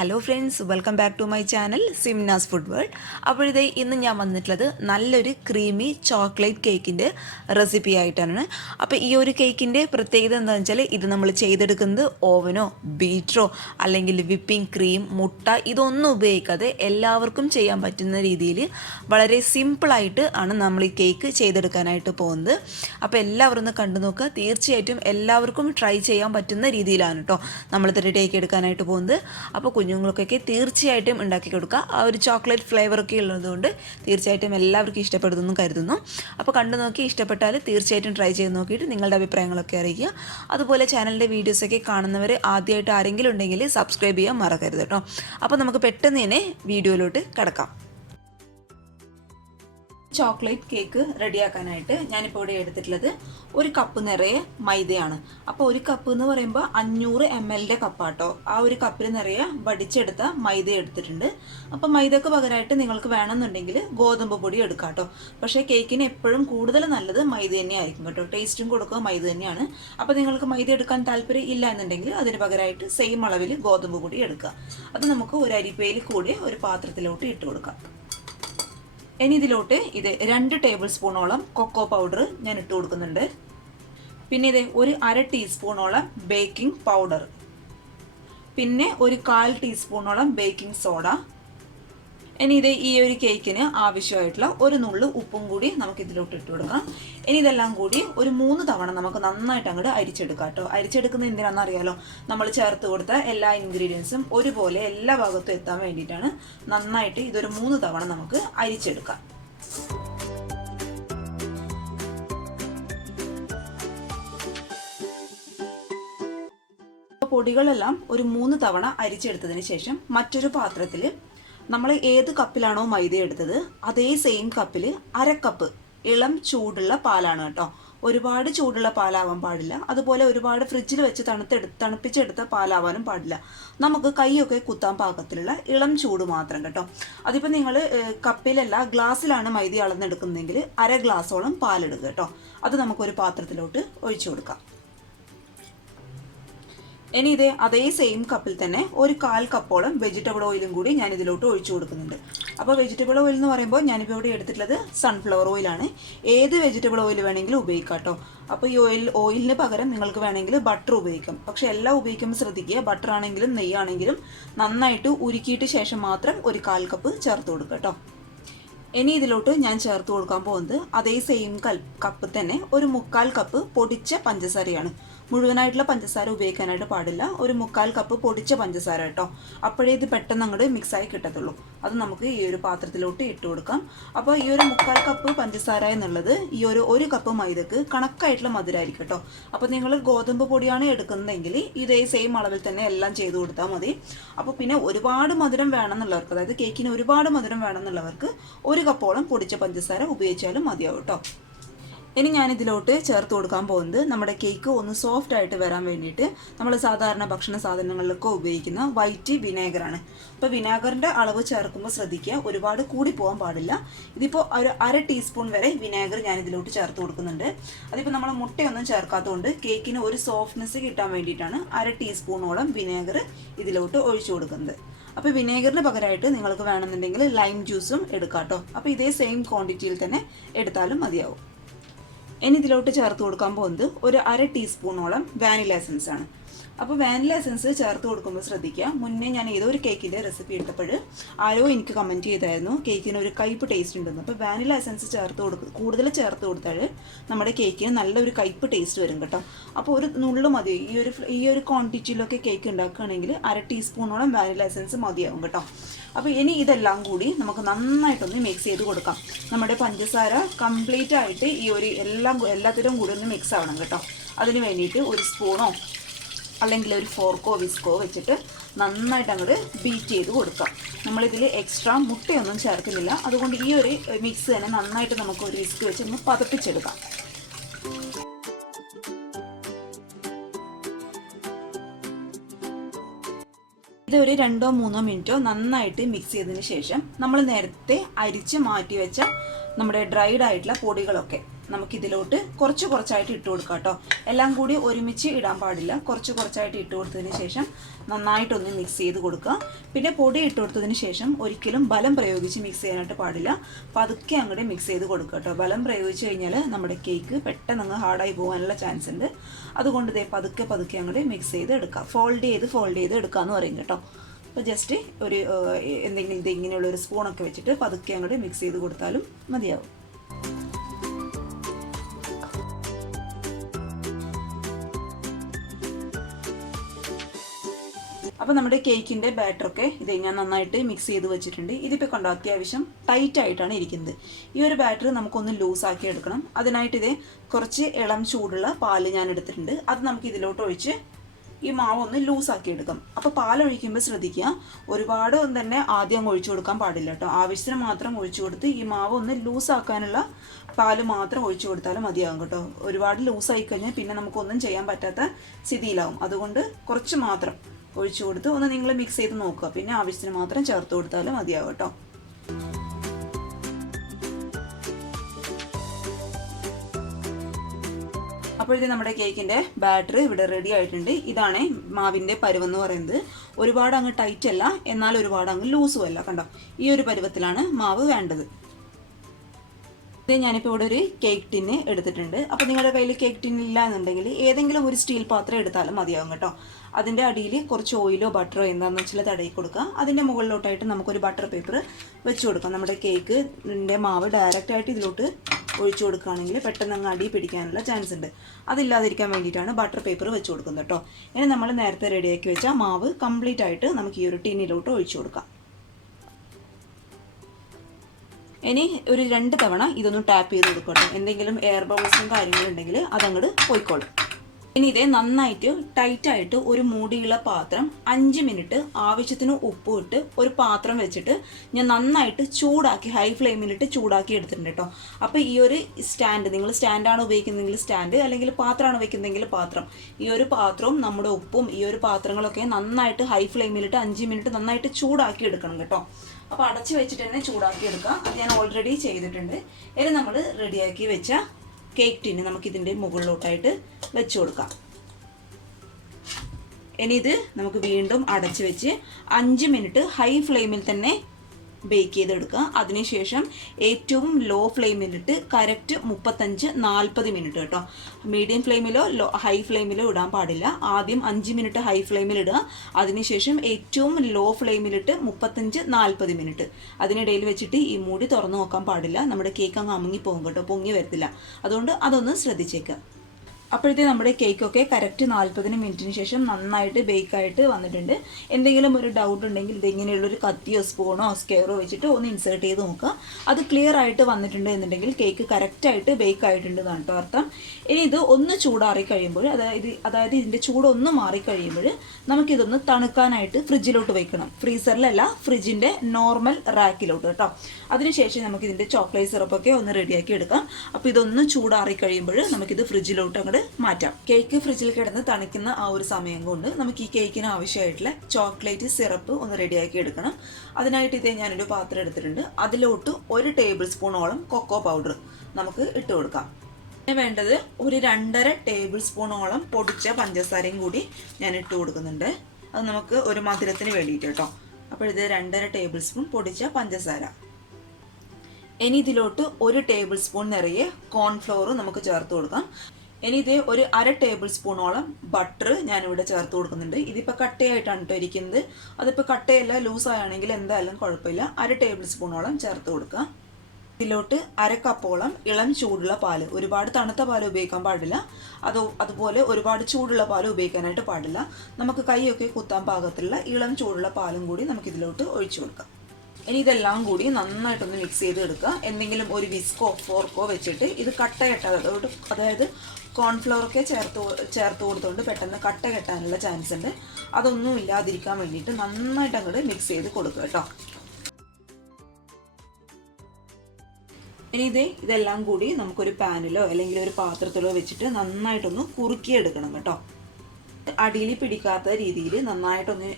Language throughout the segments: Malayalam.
Hello friends, welcome back to my channel Simnas food world. അപ്പോഴിതേ ഇന്ന് ഞാൻ വന്നിട്ടുള്ളത് നല്ലൊരു ക്രീമി ചോക്ലേറ്റ് കേക്കിൻ്റെ റെസിപ്പി ആയിട്ടാണ്. അപ്പോൾ ഈ ഒരു കേക്കിൻ്റെ പ്രത്യേകത എന്താണെന്ന് വെച്ചാൽ ഇത് നമ്മൾ ചെയ്തെടുക്കുന്നത് ഓവനോ ബീറ്ററോ അല്ലെങ്കിൽ വിപ്പിംഗ് ക്രീം, മുട്ട ഇതൊന്നും ഉപയോഗിക്കാതെ എല്ലാവർക്കും ചെയ്യാൻ പറ്റുന്ന രീതിയിൽ വളരെ സിമ്പിളായിട്ട് ആണ് നമ്മൾ ഈ കേക്ക് ചെയ്തെടുക്കാനായിട്ട് പോകുന്നത്. അപ്പോൾ എല്ലാവരും ഒന്ന് കണ്ടു നോക്കുക. തീർച്ചയായിട്ടും എല്ലാവർക്കും ട്രൈ ചെയ്യാൻ പറ്റുന്ന രീതിയിലാണ് കേട്ടോ നമ്മളിത് റെഡിയാക്കി എടുക്കാനായിട്ട് പോകുന്നത്. അപ്പോൾ കുഞ്ഞുങ്ങൾക്കൊക്കെ തീർച്ചയായിട്ടും ഉണ്ടാക്കി കൊടുക്കുക. ആ ഒരു ചോക്ലേറ്റ് ഫ്ലേവറൊക്കെ ഉള്ളതുകൊണ്ട് തീർച്ചയായിട്ടും എല്ലാവർക്കും ഇഷ്ടപ്പെടുന്നു കരുതുന്നു. അപ്പോൾ കണ്ടു നോക്കി ഇഷ്ടപ്പെട്ടാൽ തീർച്ചയായിട്ടും ട്രൈ ചെയ്ത് നോക്കിയിട്ട് നിങ്ങളുടെ അഭിപ്രായങ്ങളൊക്കെ അറിയിക്കുക. അതുപോലെ ചാനലിൻ്റെ വീഡിയോസൊക്കെ കാണുന്നവർ ആദ്യമായിട്ട് ആരെങ്കിലും ഉണ്ടെങ്കിൽ സബ്സ്ക്രൈബ് ചെയ്യാൻ മറക്കരുത് കേട്ടോ. അപ്പോൾ നമുക്ക് പെട്ടെന്ന് തന്നെ വീഡിയോയിലോട്ട് കിടക്കാം. ചോക്ലേറ്റ് കേക്ക് റെഡിയാക്കാനായിട്ട് ഞാനിപ്പോൾ ഇവിടെ എടുത്തിട്ടുള്ളത് ഒരു കപ്പ് നിറയെ മൈദയാണ്. അപ്പോൾ ഒരു കപ്പ് എന്ന് പറയുമ്പോൾ 500 ml കപ്പാട്ടോ. ആ ഒരു കപ്പിൽ നിറയെ വടിച്ചെടുത്ത മൈദ എടുത്തിട്ടുണ്ട്. അപ്പോൾ മൈദക്ക് പകരമായിട്ട് നിങ്ങൾക്ക് വേണമെന്നുണ്ടെങ്കിൽ ഗോതമ്പ് പൊടി എടുക്കാം കേട്ടോ. പക്ഷേ കേക്കിന് എപ്പോഴും കൂടുതൽ നല്ലത് മൈദ തന്നെയായിരിക്കും കേട്ടോ. ടേസ്റ്റും കൊടുക്കുക മൈദ തന്നെയാണ്. അപ്പോൾ നിങ്ങൾക്ക് മൈദ എടുക്കാൻ താല്പര്യം ഇല്ല എന്നുണ്ടെങ്കിൽ അതിന് പകരമായിട്ട് സെയിം അളവിൽ ഗോതമ്പ് പൊടി എടുക്കുക. അത് നമുക്ക് ഒരു അരിപ്പയിൽ കൂടി ഒരു പാത്രത്തിലോട്ട് ഇട്ട് കൊടുക്കാം. ഇനി ഇതിലോട്ട് 2 ടേബിൾ സ്പൂണോളം കൊക്കോ പൗഡർ ഞാൻ ഇട്ട് കൊടുക്കുന്നുണ്ട്. പിന്നെ ഒരു 1/2 ടീസ്പൂണോളം ബേക്കിംഗ് പൗഡർ, പിന്നെ ഒരു 1/4 ടീസ്പൂണോളം ബേക്കിംഗ് സോഡ. ഇനി ഈ ഒരു കേക്കിന് ആവശ്യമായിട്ടുള്ള ഒരു നുള്ളു ഉപ്പും കൂടി നമുക്ക് ഇതിലോട്ട് ഇട്ട് കൊടുക്കാം. ഇനി ഇതെല്ലാം കൂടി ഒരു 3 തവണ നമുക്ക് നന്നായിട്ട് അങ്ങോട്ട് അരിച്ചെടുക്കാം കേട്ടോ. അരിച്ചെടുക്കുന്നത് എന്തിനാണെന്ന് അറിയാലോ, നമ്മൾ ചേർത്ത് കൊടുത്ത എല്ലാ ഇൻഗ്രീഡിയൻസും ഒരുപോലെ എല്ലാ ഭാഗത്തും എത്താൻ വേണ്ടിയിട്ടാണ്. നന്നായിട്ട് ഇതൊരു 3 തവണ നമുക്ക് അരിച്ചെടുക്കാം. പൊടികളെല്ലാം ഒരു 3 തവണ അരിച്ചെടുത്തതിന് ശേഷം മറ്റൊരു പാത്രത്തിൽ നമ്മൾ ഏത് കപ്പിലാണോ മൈദ എടുത്തത് അതേ സെയിം കപ്പിൽ 1/2 കപ്പ് ഇളം ചൂടുള്ള പാലാണ് കേട്ടോ. ഒരുപാട് ചൂടുള്ള പാലാവാൻ പാടില്ല, അതുപോലെ ഒരുപാട് ഫ്രിഡ്ജിൽ വെച്ച് തണുപ്പിച്ചെടുത്ത പാലാവാനും പാടില്ല. നമുക്ക് കൈയൊക്കെ കുത്താൻ പാകത്തിലുള്ള ഇളം ചൂട് മാത്രം കേട്ടോ. അതിപ്പോൾ നിങ്ങൾ കപ്പിലല്ല ഗ്ലാസ്സിലാണ് മൈദ അളന്നെടുക്കുന്നതെങ്കിൽ 1/2 ഗ്ലാസോളം പാലെടുക്കുക കേട്ടോ. അത് നമുക്കൊരു പാത്രത്തിലോട്ട് ഒഴിച്ചു കൊടുക്കാം. ഇനി അതേ സെയിം കപ്പിൽ തന്നെ ഒരു 1/4 കപ്പോളം വെജിറ്റബിൾ ഓയിലും കൂടി ഞാൻ ഇതിലോട്ട് ഒഴിച്ചു കൊടുക്കുന്നുണ്ട്. അപ്പോൾ വെജിറ്റബിൾ ഓയിൽ എന്ന് പറയുമ്പോൾ ഞാനിപ്പോൾ ഇവിടെ എടുത്തിട്ടുള്ളത് സൺഫ്ലവർ ഓയിലാണ്. ഏത് വെജിറ്റബിൾ ഓയിൽ വേണമെങ്കിലും ഉപയോഗിക്കാം കേട്ടോ. അപ്പോൾ ഈ ഓയിലിന് പകരം നിങ്ങൾക്ക് വേണമെങ്കിൽ ബട്ടർ ഉപയോഗിക്കാം. പക്ഷെ എല്ലാം ഉപയോഗിക്കുമ്പോൾ ശ്രദ്ധിക്കുക, ബട്ടർ ആണെങ്കിലും നെയ്യാണെങ്കിലും നന്നായിട്ട് ഉരുക്കിയിട്ട് ശേഷം മാത്രം ഒരു 1/4 കപ്പ് ചേർത്ത് കൊടുക്കുക കേട്ടോ. ഇനി ഇതിലോട്ട് ഞാൻ ചേർത്ത് കൊടുക്കാൻ പോകുന്നത് അതേ സെയിം കപ്പ് തന്നെ ഒരു 1/4 കപ്പ് പൊടിച്ച പഞ്ചസാരയാണ്. മുഴുവനായിട്ടുള്ള പഞ്ചസാര ഉപയോഗിക്കാനായിട്ട് പാടില്ല. ഒരു 1/4 കപ്പ് പൊടിച്ച പഞ്ചസാര കേട്ടോ. അപ്പോഴേ ഇത് പെട്ടെന്ന് അങ്ങോട്ട് മിക്സായി കിട്ടത്തുള്ളൂ. അത് നമുക്ക് ഈ ഒരു പാത്രത്തിലോട്ട് ഇട്ട് കൊടുക്കാം. അപ്പോൾ ഈ ഒരു 1/4 കപ്പ് പഞ്ചസാര എന്നുള്ളത് ഈ ഒരു കപ്പ് മൈദക്ക് കണക്കായിട്ടുള്ള മധുരമായിരിക്കും കേട്ടോ. അപ്പോൾ നിങ്ങൾ ഗോതമ്പ് പൊടിയാണ് എടുക്കുന്നതെങ്കിൽ ഇതേ സെയിം അളവിൽ തന്നെ എല്ലാം ചെയ്ത് കൊടുത്താൽ മതി. അപ്പോൾ പിന്നെ ഒരുപാട് മധുരം വേണമെന്നുള്ളവർക്ക്, അതായത് കേക്കിന് ഒരുപാട് മധുരം വേണമെന്നുള്ളവർക്ക് 1 കപ്പോളം പൊടിച്ച പഞ്ചസാര ഉപയോഗിച്ചാലും മതിയാവും കേട്ടോ. ഇനി ഞാനിതിലോട്ട് ചേർത്ത് കൊടുക്കാൻ പോകുന്നത് നമ്മുടെ കേക്ക് ഒന്ന് സോഫ്റ്റ് ആയിട്ട് വരാൻ വേണ്ടിയിട്ട് നമ്മൾ സാധാരണ ഭക്ഷണ സാധനങ്ങളിലൊക്കെ ഉപയോഗിക്കുന്ന വൈറ്റ് വിനേഗറാണ്. അപ്പോൾ വിനാഗറിൻ്റെ അളവ് ചേർക്കുമ്പോൾ ശ്രദ്ധിക്കുക, ഒരുപാട് കൂടി പോകാൻ പാടില്ല. ഇതിപ്പോൾ ഒരു 1/2 ടീസ്പൂൺ വരെ വിനേഗർ ഞാൻ ഇതിലോട്ട് ചേർത്ത് കൊടുക്കുന്നുണ്ട്. അതിപ്പോൾ നമ്മൾ മുട്ടയൊന്നും ചേർക്കാത്തതുകൊണ്ട് കേക്കിന് ഒരു സോഫ്റ്റ്നെസ് കിട്ടാൻ വേണ്ടിയിട്ടാണ് 1/2 ടീസ്പൂണോളം വിനേഗർ ഇതിലോട്ട് ഒഴിച്ചു കൊടുക്കുന്നത്. അപ്പോൾ വിനേഗറിന് പകരമായിട്ട് നിങ്ങൾക്ക് വേണമെന്നുണ്ടെങ്കിൽ ലൈം ജ്യൂസും എടുക്കാം കേട്ടോ. അപ്പോൾ ഇതേ സെയിം ക്വാണ്ടിറ്റിയിൽ തന്നെ എടുത്താലും മതിയാവും. ഇനി ഇതിലോട്ട് ചേർത്ത് കൊടുക്കാൻ പോകുന്നത് ഒരു 1/2 ടീസ്പൂണോളം വാനില എസൻസ് ആണ്. അപ്പോൾ വാനില എസൻസ് ചേർത്ത് കൊടുക്കുമ്പോൾ ശ്രദ്ധിക്കുക, മുന്നേ ഞാൻ ഏതൊരു കേക്കിൻ്റെ റെസിപ്പി ഇട്ടപ്പോൾ ആരോ എനിക്ക് കമൻറ്റ് ചെയ്തായിരുന്നു കേക്കിന് ഒരു കയ്പ്പ് ടേസ്റ്റ് ഉണ്ടെന്ന്. അപ്പോൾ വാനില എസൻസ് കൂടുതൽ ചേർത്ത് കൊടുത്താൽ നമ്മുടെ കേക്കിന് നല്ലൊരു കയ്പ്പ് ടേസ്റ്റ് വരും കേട്ടോ. അപ്പോൾ ഒരു നുള്ളു മതി. ഈ ഒരു ക്വാണ്ടിറ്റിയിലൊക്കെ കേക്ക് ഉണ്ടാക്കുകയാണെങ്കിൽ 1/2 ടീസ്പൂണോളം വാനില എസൻസ് മതിയാവും കേട്ടോ. അപ്പോൾ ഇനി ഇതെല്ലാം കൂടി നമുക്ക് നന്നായിട്ടൊന്ന് മിക്സ് ചെയ്ത് കൊടുക്കാം. നമ്മുടെ പഞ്ചസാര കംപ്ലീറ്റ് ആയിട്ട് എല്ലാത്തിലും കൂടി ഒന്ന് മിക്സ് ആവണം കേട്ടോ. അതിന് വേണ്ടിയിട്ട് ഒരു സ്പൂണോ അല്ലെങ്കിൽ ഒരു ഫോർക്കോ വിസ്കോ വെച്ചിട്ട് നന്നായിട്ട് അങ്ങോട്ട് ബീറ്റ് ചെയ്ത് കൊടുക്കാം. നമ്മളിതിൽ എക്സ്ട്രാ മുട്ടയൊന്നും ചേർക്കുന്നില്ല. അതുകൊണ്ട് ഈ ഒരു മിക്സ് തന്നെ നന്നായിട്ട് നമുക്ക് ഒരു വിസ്ക് വെച്ച് ഒന്ന് പതപ്പിച്ചെടുക്കാം. ഇതൊരു 2-3 മിനിറ്റോ നന്നായിട്ട് മിക്സ് ചെയ്തതിന് ശേഷം നമ്മൾ നേരത്തെ അരിച്ച് മാറ്റി വെച്ച നമ്മുടെ ഡ്രൈഡ് ആയിട്ടുള്ള പൊടികളൊക്കെ നമുക്കിതിലോട്ട് കുറച്ച് കുറച്ചായിട്ട് ഇട്ട് കൊടുക്കാം കേട്ടോ. എല്ലാം കൂടി ഒരുമിച്ച് ഇടാൻ പാടില്ല. കുറച്ച് കുറച്ചായിട്ട് ഇട്ട് കൊടുത്തതിന് ശേഷം നന്നായിട്ടൊന്ന് മിക്സ് ചെയ്ത് കൊടുക്കുക. പിന്നെ പൊടി ഇട്ട് കൊടുത്തതിന് ശേഷം ഒരിക്കലും ബലം പ്രയോഗിച്ച് മിക്സ് ചെയ്യാനായിട്ട് പാടില്ല. പതുക്കെ അങ്ങോട്ട് മിക്സ് ചെയ്ത് കൊടുക്കുക കേട്ടോ. ബലം പ്രയോഗിച്ച് കഴിഞ്ഞാൽ നമ്മുടെ കേക്ക് പെട്ടെന്ന് അങ്ങ് ഹാർഡായി പോകാനുള്ള ചാൻസ് ഉണ്ട്. അതുകൊണ്ട് പതുക്കെ പതുക്കെ അങ്ങോട്ട് മിക്സ് ചെയ്ത് എടുക്കുക. ഫോൾഡ് ചെയ്ത് എടുക്കുക എന്ന് പറയും കേട്ടോ. അപ്പോൾ ജസ്റ്റ് ഒരു എന്തെങ്കിലും ഇങ്ങനെയുള്ളൊരു സ്പൂണൊക്കെ വെച്ചിട്ട് പതുക്കെ അങ്ങോട്ട് മിക്സ് ചെയ്ത് കൊടുത്താലും മതിയാവും. അപ്പോൾ നമ്മുടെ കേക്കിൻ്റെ ബാറ്ററൊക്കെ ഞാൻ നന്നായിട്ട് മിക്സ് ചെയ്ത് വെച്ചിട്ടുണ്ട്. ഇതിപ്പോൾ കണ്ടോ അത്യാവശ്യം ടൈറ്റ് ആയിട്ടാണ് ഇരിക്കുന്നത്. ഈ ഒരു ബാറ്റർ നമുക്കൊന്ന് ലൂസാക്കി എടുക്കണം. അതിനായിട്ട് കുറച്ച് ഇളം ചൂടുള്ള പാല് ഞാൻ എടുത്തിട്ടുണ്ട്. അത് നമുക്ക് ഇതിലോട്ട് ഒഴിച്ച് ഈ മാവ് ഒന്ന് ലൂസാക്കി എടുക്കാം. അപ്പോൾ പാലൊഴിക്കുമ്പോൾ ശ്രദ്ധിക്കുക, ഒരുപാട് തന്നെ ആദ്യം ഒഴിച്ചു കൊടുക്കാൻ പാടില്ല കേട്ടോ. ആവശ്യത്തിന് മാത്രം ഒഴിച്ചു കൊടുത്ത് ഈ മാവ് ഒന്ന് ലൂസാക്കാനുള്ള പാല് മാത്രം ഒഴിച്ചു കൊടുത്താലും മതിയാകും കേട്ടോ. ഒരുപാട് ലൂസായി കഴിഞ്ഞാൽ പിന്നെ നമുക്കൊന്നും ചെയ്യാൻ പറ്റാത്ത സ്ഥിതിയിലാവും. അതുകൊണ്ട് കുറച്ച് മാത്രം ഒഴിച്ചു കൊടുത്ത് ഒന്ന് നിങ്ങൾ മിക്സ് ചെയ്ത് നോക്കുക. പിന്നെ ആവശ്യത്തിന് മാത്രം ചേർത്ത് കൊടുത്താലും മതിയാകും കേട്ടോ. അപ്പോൾ നമ്മുടെ കേക്കിൻ്റെ ബാറ്റർ ഇവിടെ റെഡി ആയിട്ടുണ്ട്. ഇതാണ് മാവിൻ്റെ പരുവെന്ന് പറയുന്നത്. ഒരുപാട് അങ്ങ് ടൈറ്റ് അല്ല, എന്നാൽ ഒരുപാട് അങ്ങ് ലൂസും അല്ല. കണ്ടോ, ഈ ഒരു പരുവത്തിലാണ് മാവ് വേണ്ടത്. ഞാനിപ്പോൾ ഇവിടെ ഒരു കേക്ക് ടിന്ന് എടുത്തിട്ടുണ്ട്. അപ്പോൾ നിങ്ങളുടെ കയ്യിൽ കേക്ക് ടിൻ ഇല്ല എന്നുണ്ടെങ്കിൽ ഏതെങ്കിലും ഒരു സ്റ്റീൽ പാത്രം എടുത്താലും മതിയാകും കേട്ടോ. അതിൻ്റെ അടിയിൽ കുറച്ച് ഓയിലോ ബട്ടറോ എന്താണെന്ന് വെച്ചാൽ തടയി കൊടുക്കുക. അതിൻ്റെ മുകളിലോട്ടായിട്ട് നമുക്കൊരു ബട്ടർ പേപ്പർ വെച്ച് കൊടുക്കാം. നമ്മുടെ കേക്കിൻ്റെ മാവ് ഡയറക്റ്റായിട്ട് ഇതിലോട്ട് ഒഴിച്ചു കൊടുക്കുകയാണെങ്കിൽ പെട്ടെന്ന് അങ്ങ് അടി പിടിക്കാനുള്ള ചാൻസ് ഉണ്ട്. അതില്ലാതിരിക്കാൻ വേണ്ടിയിട്ടാണ് ബട്ടർ പേപ്പർ വെച്ച് കൊടുക്കുന്നത് കേട്ടോ. ഇനി നമ്മൾ നേരത്തെ റെഡിയാക്കി വെച്ച മാവ് കംപ്ലീറ്റ് ആയിട്ട് നമുക്ക് ഈ ഒരു ടിന്നിലോട്ട് ഒഴിച്ചു കൊടുക്കാം. ഇനി ഒരു 2 തവണ ഇതൊന്ന് ടാപ്പ് ചെയ്ത് കൊടുക്കട്ടെ. എന്തെങ്കിലും എയർ ബബിൾസും കാര്യങ്ങളുണ്ടെങ്കിൽ അതങ്ങോട്ട് പോയിക്കോളും. ഇനി നന്നായിട്ട് ടൈറ്റായിട്ട് ഒരു മൂടിയുള്ള പാത്രം 5 മിനിറ്റ് ആവശ്യത്തിന് ഉപ്പ് ഇട്ട് ഒരു പാത്രം വെച്ചിട്ട് ഞാൻ നന്നായിട്ട് ചൂടാക്കി ഹൈ ഫ്ലെയിമിലിട്ട് ചൂടാക്കി എടുത്തിട്ടുണ്ട് കേട്ടോ. അപ്പോൾ ഈ ഒരു സ്റ്റാൻഡ്, നിങ്ങൾ സ്റ്റാൻഡാണ് ഉപയോഗിക്കുന്നതെങ്കിൽ സ്റ്റാൻഡ്, അല്ലെങ്കിൽ പാത്രമാണ് വയ്ക്കുന്നതെങ്കിൽ പാത്രം, ഈ ഒരു പാത്രവും നമ്മുടെ ഉപ്പും ഈ ഒരു പാത്രങ്ങളൊക്കെ നന്നായിട്ട് ഹൈ ഫ്ലെയിമിലിട്ട് 5 മിനിറ്റ് നന്നായിട്ട് ചൂടാക്കി എടുക്കണം കേട്ടോ. അപ്പോൾ അടച്ച് വെച്ചിട്ട് തന്നെ ചൂടാക്കി എടുക്കുക. അത് ഞാൻ ഓൾറെഡി ചെയ്തിട്ടുണ്ട്. ഇനി നമ്മൾ റെഡിയാക്കി വെച്ച കേക്ക് ടിന് നമുക്കിതിൻ്റെ മുകളിലോട്ടായിട്ട് വെച്ച് കൊടുക്കാം. ഇനി നമുക്ക് വീണ്ടും അടച്ച് വെച്ച് 5 മിനിറ്റ് ഹൈ ഫ്ലെയിമിൽ തന്നെ ബേക്ക് ചെയ്തെടുക്കുക. അതിനുശേഷം ഏറ്റവും ലോ ഫ്ലെയിമിലിട്ട് കറക്റ്റ് 35-40 മിനിറ്റ് കേട്ടോ. മീഡിയം ഫ്ലെയിമിലോ ഹൈ ഫ്ലെയിമിലോ ഇടാൻ പാടില്ല. ആദ്യം 5 മിനിറ്റ് ഹൈ ഫ്ലെയിമിൽ ഇടുക. അതിനുശേഷം ഏറ്റവും ലോ ഫ്ലെയിമിലിട്ട് 35-40 മിനിറ്റ്. അതിനിടയിൽ വെച്ചിട്ട് ഈ മൂടി തുറന്നു നോക്കാൻ പാടില്ല. നമ്മുടെ കേക്ക് അങ്ങ് അമുങ്ങി പോകും കേട്ടോ, പൊങ്ങി വരത്തില്ല. അതുകൊണ്ട് അതൊന്ന് ശ്രദ്ധിച്ചേക്കുക. അപ്പോഴത്തെ നമ്മുടെ കേക്കൊക്കെ കറക്റ്റ് 40 മിനിറ്റിന് ശേഷം നന്നായിട്ട് ബേക്കായിട്ട് വന്നിട്ടുണ്ട്. എന്തെങ്കിലും ഒരു ഡൗട്ട് ഉണ്ടെങ്കിൽ ഇതിങ്ങനെയുള്ളൊരു കത്തിയോ സ്പൂണോ സ്കെയറോ വെച്ചിട്ട് ഒന്ന് ഇൻസേർട്ട് ചെയ്ത് നോക്കുക. അത് ക്ലിയർ ആയിട്ട് വന്നിട്ടുണ്ട് എന്നുണ്ടെങ്കിൽ കേക്ക് കറക്റ്റായിട്ട് ബേക്ക് ആയിട്ടുണ്ട് എന്നാണ് കേട്ടോ അർത്ഥം. ഇനി ഇത് ഒന്ന് ചൂടാറി കഴിയുമ്പോൾ, അതായത് ഇതിൻ്റെ ചൂടൊന്ന് മാറിക്കഴിയുമ്പോൾ നമുക്കിതൊന്ന് തണുക്കാനായിട്ട് ഫ്രിഡ്ജിലോട്ട് വെക്കണം. ഫ്രീസറിലല്ല, ഫ്രിഡ്ജിൻ്റെ നോർമൽ റാക്കിലോട്ട് കേട്ടോ. അതിനുശേഷം നമുക്കിതിൻ്റെ ചോക്ലേറ്റ് സിറപ്പൊക്കെ ഒന്ന് റെഡിയാക്കി എടുക്കാം. അപ്പോൾ ഇതൊന്ന് ചൂടാറി കഴിയുമ്പോൾ നമുക്കിത് ഫ്രിഡ്ജിലോട്ട് അങ്ങോട്ട് മാറ്റാം. കേക്ക് ഫ്രിഡ്ജിൽ കിടന്ന് തണുക്കുന്ന ആ ഒരു സമയം കൊണ്ട് നമുക്ക് ഈ കേക്കിന് ആവശ്യമായിട്ടുള്ള ചോക്ലേറ്റ് സിറപ്പ് ഒന്ന് റെഡിയാക്കി എടുക്കണം. അതിനായിട്ട് ഞാനൊരു പാത്രം എടുത്തിട്ടുണ്ട്. അതിലോട്ട് 1 ടേബിൾ സ്പൂണോളം കൊക്കോ പൗഡർ നമുക്ക് ഇട്ട് കൊടുക്കാം. പിന്നെ വേണ്ടത് ഒരു 2.5 ടേബിൾ സ്പൂണോളം പൊടിച്ച പഞ്ചസാരയും കൂടി ഞാൻ ഇട്ട് കൊടുക്കുന്നുണ്ട്. അത് നമുക്ക് ഒരു മധുരത്തിന് വേണ്ടിയിട്ട് കേട്ടോ. അപ്പോൾ 2.5 ടേബിൾ സ്പൂൺ പൊടിച്ച പഞ്ചസാര. ഇനി ഇതിലോട്ട് 1 ടേബിൾ സ്പൂൺ നിറയെ കോൺഫ്ലോർ നമുക്ക് ചേർത്ത് കൊടുക്കാം. ഇനി ഒരു 1/2 ടേബിൾ സ്പൂണോളം ബട്ടർ ഞാനിവിടെ ചേർത്ത് കൊടുക്കുന്നുണ്ട്. ഇതിപ്പോൾ കട്ടയായിട്ടാണ് കേട്ടോ ഇരിക്കുന്നത്. അതിപ്പോൾ കട്ടയല്ല, ലൂസായാണെങ്കിൽ എന്തായാലും കുഴപ്പമില്ല. 1/2 ടേബിൾ സ്പൂണോളം ചേർത്ത് കൊടുക്കുക. ഇതിലോട്ട് 1/2 കപ്പോളം ഇളം ചൂടുള്ള പാല്, ഒരുപാട് തണുത്ത പാൽ ഉപയോഗിക്കാൻ പാടില്ല. അതുപോലെ ഒരുപാട് ചൂടുള്ള പാൽ ഉപയോഗിക്കാനായിട്ട് പാടില്ല. നമുക്ക് കൈയൊക്കെ കുത്താൻ പാകത്തിലുള്ള ഇളം ചൂടുള്ള പാലും കൂടി നമുക്കിതിലോട്ട് ഒഴിച്ചു കൊടുക്കാം. ഇനി ഇതെല്ലാം കൂടി നന്നായിട്ടൊന്ന് മിക്സ് ചെയ്ത് എടുക്കുക. എന്തെങ്കിലും ഒരു വിസ്കോ ഫോർക്കോ വെച്ചിട്ട് ഇത് കട്ട കെട്ടാതെ, അതായത് കോൺഫ്ലവറൊക്കെ ചേർത്ത് കൊടുത്തുകൊണ്ട് പെട്ടെന്ന് കട്ട കെട്ടാനുള്ള ചാൻസ് ഉണ്ട്. അതൊന്നും ഇല്ലാതിരിക്കാൻ വേണ്ടിയിട്ട് നന്നായിട്ട് അങ്ങോട്ട് മിക്സ് ചെയ്ത് കൊടുക്കുക കേട്ടോ. ഇനി ഇതെല്ലാം കൂടി നമുക്കൊരു പാനിലോ അല്ലെങ്കിൽ ഒരു പാത്രത്തിലോ വെച്ചിട്ട് നന്നായിട്ടൊന്ന് കുറുക്കിയെടുക്കണം കേട്ടോ. അടിയിൽ പിടിക്കാത്ത രീതിയിൽ നന്നായിട്ടൊന്ന്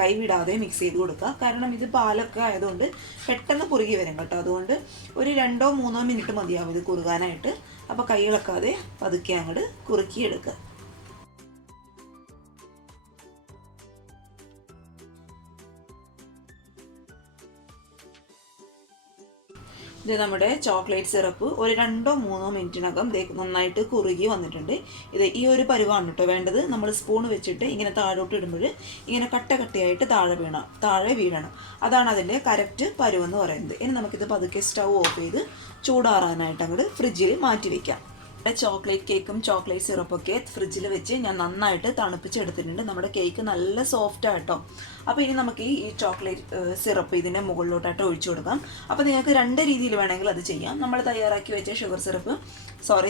കൈവിടാതെ മിക്സ് ചെയ്ത് കൊടുക്കുക. കാരണം ഇത് പാലൊക്കെ ആയതുകൊണ്ട് പെട്ടെന്ന് കുറുകി വരും കേട്ടോ. അതുകൊണ്ട് ഒരു 2-3 മിനിറ്റ് മതിയാവും ഇത് കുറുകാനായിട്ട്. അപ്പോൾ കൈ ഇളക്കാതെ പതുക്കെ അങ്ങോട്ട് കുറുക്കിയെടുക്കുക. ഇത് നമ്മുടെ ചോക്ലേറ്റ് സിറപ്പ് ഒരു 2-3 മിനിറ്റിനകം നന്നായിട്ട് കുറുകി വന്നിട്ടുണ്ട്. ഇത് ഈ ഒരു പരുവാണ് കേട്ടോ വേണ്ടത്. നമ്മൾ സ്പൂൺ വെച്ചിട്ട് ഇങ്ങനെ താഴോട്ട് ഇടുമ്പോൾ ഇങ്ങനെ കട്ടയായിട്ട് താഴെ വീഴണം. അതാണ് അതിൻ്റെ കറക്റ്റ് പരുവെന്ന് പറയുന്നത്. ഇനി നമുക്കിത് പതുക്കെ സ്റ്റൗ ഓഫ് ചെയ്ത് ചൂടാറാനായിട്ട് അങ്ങോട്ട് ഫ്രിഡ്ജിൽ മാറ്റി വയ്ക്കാം. ചോക്ലേറ്റ് കേക്കും ചോക്ലേറ്റ് സിറപ്പൊക്കെ ഫ്രിഡ്ജിൽ വെച്ച് ഞാൻ നന്നായിട്ട് തണുപ്പിച്ചെടുത്തിട്ടുണ്ട്. നമ്മുടെ കേക്ക് നല്ല സോഫ്റ്റ് ആയിട്ടോ. അപ്പോൾ ഇനി നമുക്ക് ഈ ചോക്ലേറ്റ് സിറപ്പ് ഇതിൻ്റെ മുകളിലോട്ടായിട്ട് ഒഴിച്ചു കൊടുക്കാം. അപ്പോൾ നിങ്ങൾക്ക് 2 രീതിയിൽ വേണമെങ്കിൽ അത് ചെയ്യാം. നമ്മൾ തയ്യാറാക്കി വെച്ച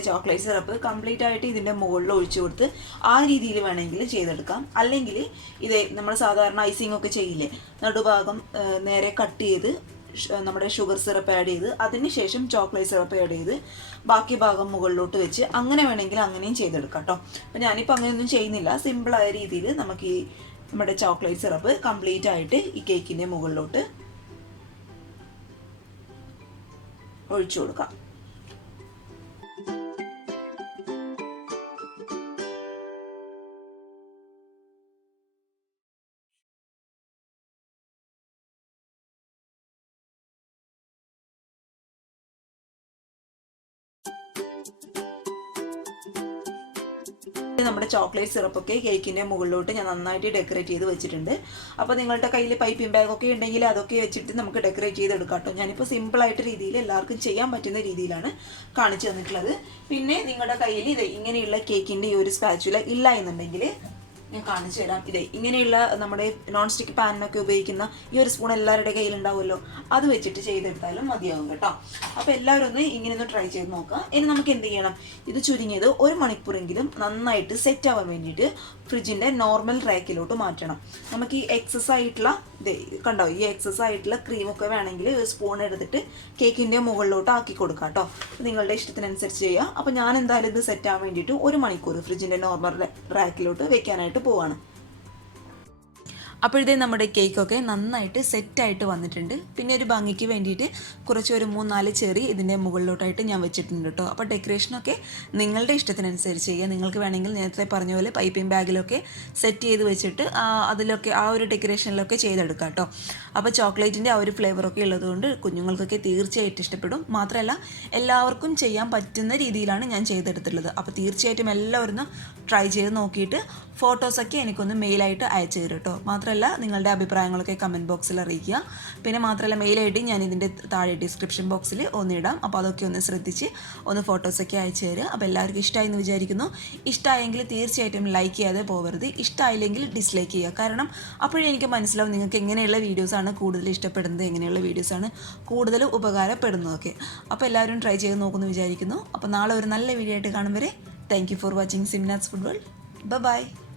ചോക്ലേറ്റ് സിറപ്പ് കംപ്ലീറ്റ് ആയിട്ട് ഇതിൻ്റെ മുകളിൽ ഒഴിച്ചു കൊടുത്ത് ആ രീതിയിൽ വേണമെങ്കിൽ ചെയ്തെടുക്കാം. അല്ലെങ്കിൽ ഇതേ നമ്മൾ സാധാരണ ഐസിങ് ഒക്കെ ചെയ്യില്ലേ, നടുഭാഗം നേരെ കട്ട് ചെയ്ത് നമ്മുടെ ഷുഗർ സിറപ്പ് ആഡ് ചെയ്ത് അതിനുശേഷം ചോക്ലേറ്റ് സിറപ്പ് ആഡ് ചെയ്ത് ബാക്കി ഭാഗം മുകളിലോട്ട് വെച്ച് അങ്ങനെ വേണമെങ്കിൽ അങ്ങനെയും ചെയ്തെടുക്കാം കേട്ടോ. അപ്പം ഞാനിപ്പോൾ അങ്ങനെയൊന്നും ചെയ്യുന്നില്ല. സിമ്പിളായ രീതിയിൽ നമുക്ക് ഈ നമ്മുടെ ചോക്ലേറ്റ് സിറപ്പ് കംപ്ലീറ്റ് ആയിട്ട് ഈ കേക്കിൻ്റെ മുകളിലോട്ട് ഒഴിച്ചു കൊടുക്കാം. നമ്മുടെ ചോക്ലേറ്റ് സിറപ്പൊക്കെ കേക്കിൻ്റെ മുകളിലോട്ട് ഞാൻ നന്നായിട്ട് ഡെക്കറേറ്റ് ചെയ്ത് വെച്ചിട്ടുണ്ട്. അപ്പോൾ നിങ്ങളുടെ കയ്യിൽ പൈപ്പിംഗ് ബാഗൊക്കെ ഉണ്ടെങ്കിൽ അതൊക്കെ വെച്ചിട്ട് നമുക്ക് ഡെക്കറേറ്റ് ചെയ്തെടുക്കാം കേട്ടോ. ഞാനിപ്പോൾ സിമ്പിളായിട്ട് രീതിയിൽ എല്ലാവർക്കും ചെയ്യാൻ പറ്റുന്ന രീതിയിലാണ് കാണിച്ചു തന്നിട്ടുള്ളത്. പിന്നെ നിങ്ങളുടെ കയ്യിൽ ഇങ്ങനെയുള്ള കേക്കിൻ്റെ ഈ ഒരു സ്പാച്ചുല ഇല്ല എന്നുണ്ടെങ്കിൽ ഞാൻ കാണിച്ചു തരാം. ഇങ്ങനെയുള്ള നമ്മുടെ നോൺ സ്റ്റിക്ക് പാനിനൊക്കെ ഉപയോഗിക്കുന്ന ഈ ഒരു സ്പൂൺ എല്ലാവരുടെ കയ്യിലുണ്ടാവുമല്ലോ, അത് വെച്ചിട്ട് ചെയ്തെടുത്താലും മതിയാവും കേട്ടോ. അപ്പോൾ എല്ലാവരും ഇങ്ങനെ ഒന്ന് ട്രൈ ചെയ്ത് നോക്കാം. ഇനി നമുക്ക് എന്ത് ചെയ്യണം, ഇത് ചുരുങ്ങിയത് 1 മണിക്കൂറെങ്കിലും നന്നായിട്ട് സെറ്റ് ആവാൻ വേണ്ടിയിട്ട് ഫ്രിഡ്ജിൻ്റെ നോർമൽ റാക്കിലോട്ട് മാറ്റണം. നമുക്ക് ഈ എക്സസ് ആയിട്ടുള്ള കണ്ടോ, ഈ എക്സസ് ആയിട്ടുള്ള ക്രീമൊക്കെ വേണമെങ്കിൽ സ്പൂൺ എടുത്തിട്ട് കേക്കിൻ്റെ മുകളിലോട്ട് ആക്കി കൊടുക്കാം കേട്ടോ. നിങ്ങളുടെ ഇഷ്ടത്തിനനുസരിച്ച് ചെയ്യുക. അപ്പോൾ ഞാൻ എന്തായാലും ഇത് സെറ്റ് ആവാൻ വേണ്ടിയിട്ട് 1 മണിക്കൂർ ഫ്രിഡ്ജിൻ്റെ നോർമൽ റാക്കിലോട്ട് വെക്കാനായിട്ട് പോവാണ്. അപ്പോഴത്തേ നമ്മുടെ കേക്കൊക്കെ നന്നായിട്ട് സെറ്റായിട്ട് വന്നിട്ടുണ്ട്. പിന്നെ ഒരു ഭംഗിക്ക് വേണ്ടിയിട്ട് കുറച്ച് ഒരു 3-4 ചെറി ഇതിൻ്റെ മുകളിലോട്ടായിട്ട് ഞാൻ വെച്ചിട്ടുണ്ട് കേട്ടോ. അപ്പോൾ ഡെക്കറേഷനൊക്കെ നിങ്ങളുടെ ഇഷ്ടത്തിനനുസരിച്ച് ചെയ്യുക. നിങ്ങൾക്ക് വേണമെങ്കിൽ നേരത്തെ പറഞ്ഞ പോലെ പൈപ്പിംഗ് ബാഗിലൊക്കെ സെറ്റ് ചെയ്ത് വെച്ചിട്ട് അതിലൊക്കെ ആ ഒരു ഡെക്കറേഷനിലൊക്കെ ചെയ്തെടുക്കാം കേട്ടോ. അപ്പോൾ ചോക്ലേറ്റിൻ്റെ ആ ഒരു ഫ്ലേവറൊക്കെ ഉള്ളതുകൊണ്ട് കുഞ്ഞുങ്ങൾക്കൊക്കെ തീർച്ചയായിട്ടും ഇഷ്ടപ്പെടും. മാത്രമല്ല എല്ലാവർക്കും ചെയ്യാൻ പറ്റുന്ന രീതിയിലാണ് ഞാൻ ചെയ്തെടുത്തിട്ടുള്ളത്. അപ്പോൾ തീർച്ചയായിട്ടും എല്ലാവരും ട്രൈ ചെയ്ത് നോക്കിയിട്ട് ഫോട്ടോസൊക്കെ എനിക്കൊന്ന് മെയിലായിട്ട് അയച്ചു തരും കേട്ടോ. മാത്രമല്ല നിങ്ങളുടെ അഭിപ്രായങ്ങളൊക്കെ കമൻറ്റ് ബോക്സിൽ അറിയിക്കുക. പിന്നെ മാത്രമല്ല മെയിൽ ഐ ഡി ഞാൻ ഇതിൻ്റെ താഴെ ഡിസ്ക്രിപ്ഷൻ ബോക്സിൽ ഒന്നിടാം. അപ്പോൾ അതൊക്കെ ഒന്ന് ശ്രദ്ധിച്ച് ഫോട്ടോസൊക്കെ അയച്ചു തരിക. അപ്പോൾ എല്ലാവർക്കും ഇഷ്ടമായി എന്ന് വിചാരിക്കുന്നു. ഇഷ്ടമായെങ്കിൽ തീർച്ചയായിട്ടും ലൈക്ക് ചെയ്യാതെ പോകരുത്. ഇഷ്ടമായില്ലെങ്കിൽ ഡിസ്ലൈക്ക് ചെയ്യുക. കാരണം അപ്പോഴേ എനിക്ക് മനസ്സിലാവും നിങ്ങൾക്ക് എങ്ങനെയുള്ള വീഡിയോസാണ് കൂടുതൽ ഇഷ്ടപ്പെടുന്നത്, എങ്ങനെയുള്ള വീഡിയോസാണ് കൂടുതൽ ഉപകാരപ്പെടുന്നതൊക്കെ. അപ്പോൾ എല്ലാവരും ട്രൈ ചെയ്ത് നോക്കുമെന്ന് വിചാരിക്കുന്നു. അപ്പോൾ നാളെ ഒരു നല്ല വീഡിയോ ആയിട്ട് കാണും വരെ thank you for watching സിംനാസ് food world. Bye bye.